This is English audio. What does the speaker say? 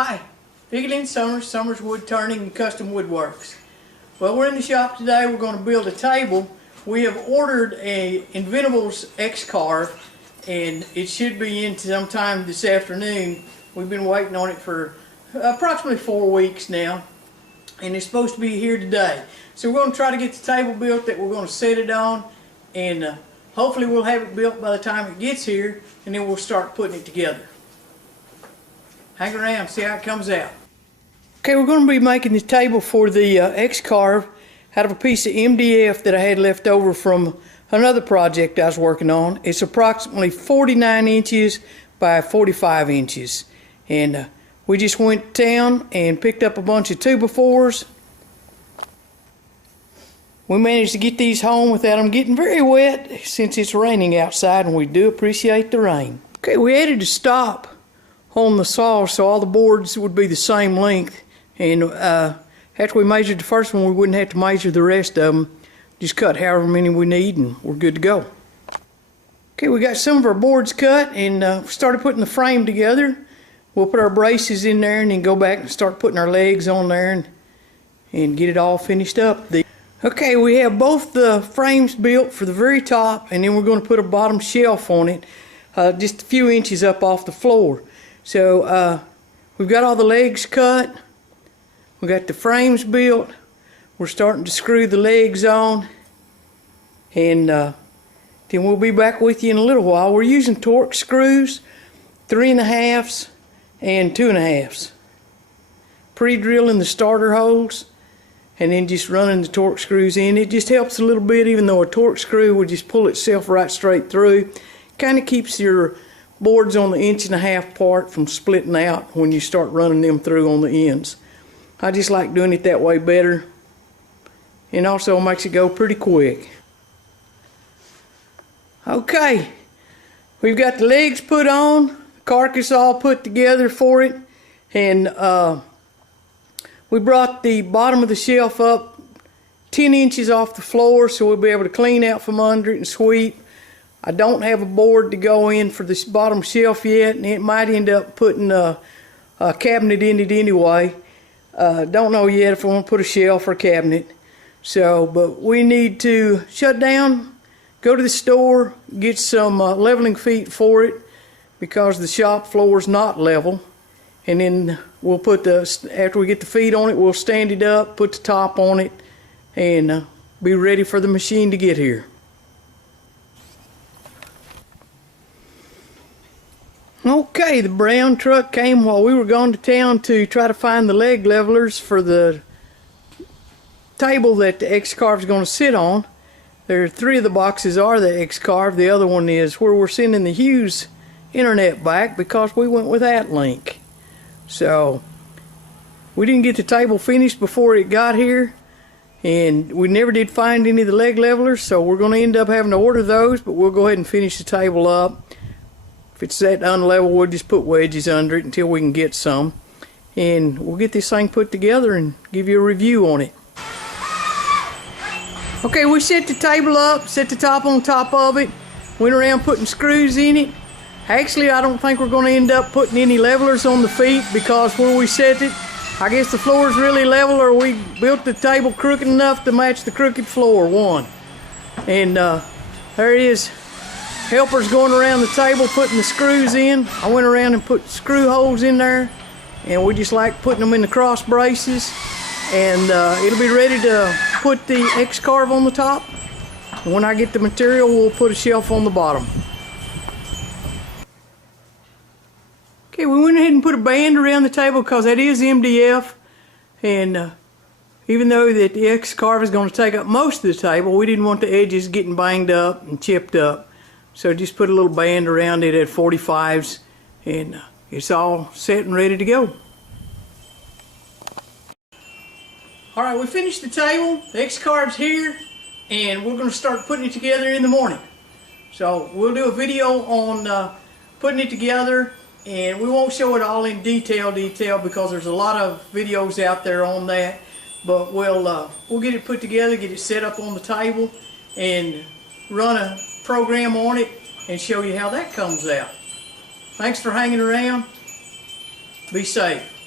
Hi, Bigley and Summers Wood Turning and Custom Woodworks. Well, we're in the shop today. We're going to build a table. We have ordered a Inventables X-Carve, and it should be in sometime this afternoon. We've been waiting on it for approximately 4 weeks now, and it's supposed to be here today. So we're going to try to get the table built that we're going to set it on, and hopefully we'll have it built by the time it gets here, and then we'll start putting it together. Hang around, see how it comes out. Okay, we're going to be making the table for the X-Carve out of a piece of MDF that I had left over from another project I was working on. It's approximately 49 inches by 45 inches. And we just went down and picked up a bunch of 2x4s. We managed to get these home without them getting very wet since it's raining outside, and we do appreciate the rain. Okay, we added a stop on the saw so all the boards would be the same length, and after we measured the first one we wouldn't have to measure the rest of them. Just cut however many we need and we're good to go. Okay, we got some of our boards cut and started putting the frame together. We'll put our braces in there and then go back and start putting our legs on there and get it all finished up. Okay, we have both the frames built for the very top, and then we're going to put a bottom shelf on it just a few inches up off the floor. So we've got all the legs cut, we got the frames built, we're starting to screw the legs on, and then we'll be back with you in a little while. We're using torx screws, 3.5s and 2.5s. Pre-drilling the starter holes and then just running the torx screws in. It just helps a little bit, even though a torx screw will just pull itself right straight through. Kind of keeps your boards on the 1.5-inch part from splitting out when you start running them through on the ends. I just like doing it that way better, and also makes it go pretty quick. Okay, we've got the legs put on, carcass all put together for it, and we brought the bottom of the shelf up 10 inches off the floor so we'll be able to clean out from under it and sweep. I don't have a board to go in for this bottom shelf yet, and it might end up putting a cabinet in it anyway. Don't know yet if I want to put a shelf or a cabinet. So, but we need to shut down, go to the store, get some leveling feet for it because the shop floor is not level. And then we'll put after we get the feet on it, we'll stand it up, put the top on it, and be ready for the machine to get here. Okay, the brown truck came while we were going to town to try to find the leg levelers for the table that the X-Carve is going to sit on. There are 3 of the boxes are the X-Carve. The other one is where we're sending the Hughes internet back because we went with that link. So we didn't get the table finished before it got here, and we never did find any of the leg levelers, so we're going to end up having to order those, but we'll go ahead and finish the table up. If it's that unlevel, we'll just put wedges under it until we can get some. And we'll get this thing put together and give you a review on it. Okay, we set the table up, set the top on top of it, went around putting screws in it. Actually, I don't think we're going to end up putting any levelers on the feet because where we set it, I guess the floor is really level, or we built the table crooked enough to match the crooked floor, one. And there it is. Helpers going around the table putting the screws in. I went around and put screw holes in there, and we just like putting them in the cross braces, and it'll be ready to put the X-Carve on the top. And when I get the material, we'll put a shelf on the bottom. Okay, we went ahead and put a band around the table because that is MDF, and even though that the X-Carve is going to take up most of the table, we didn't want the edges getting banged up and chipped up. So just put a little band around it at 45s, and it's all set and ready to go. Alright, we finished the table, the X-Carve's here, and we're going to start putting it together in the morning. So we'll do a video on putting it together, and we won't show it all in detail because there's a lot of videos out there on that. But we'll get it put together, get it set up on the table, and run a program on it and show you how that comes out. Thanks for hanging around. Be safe.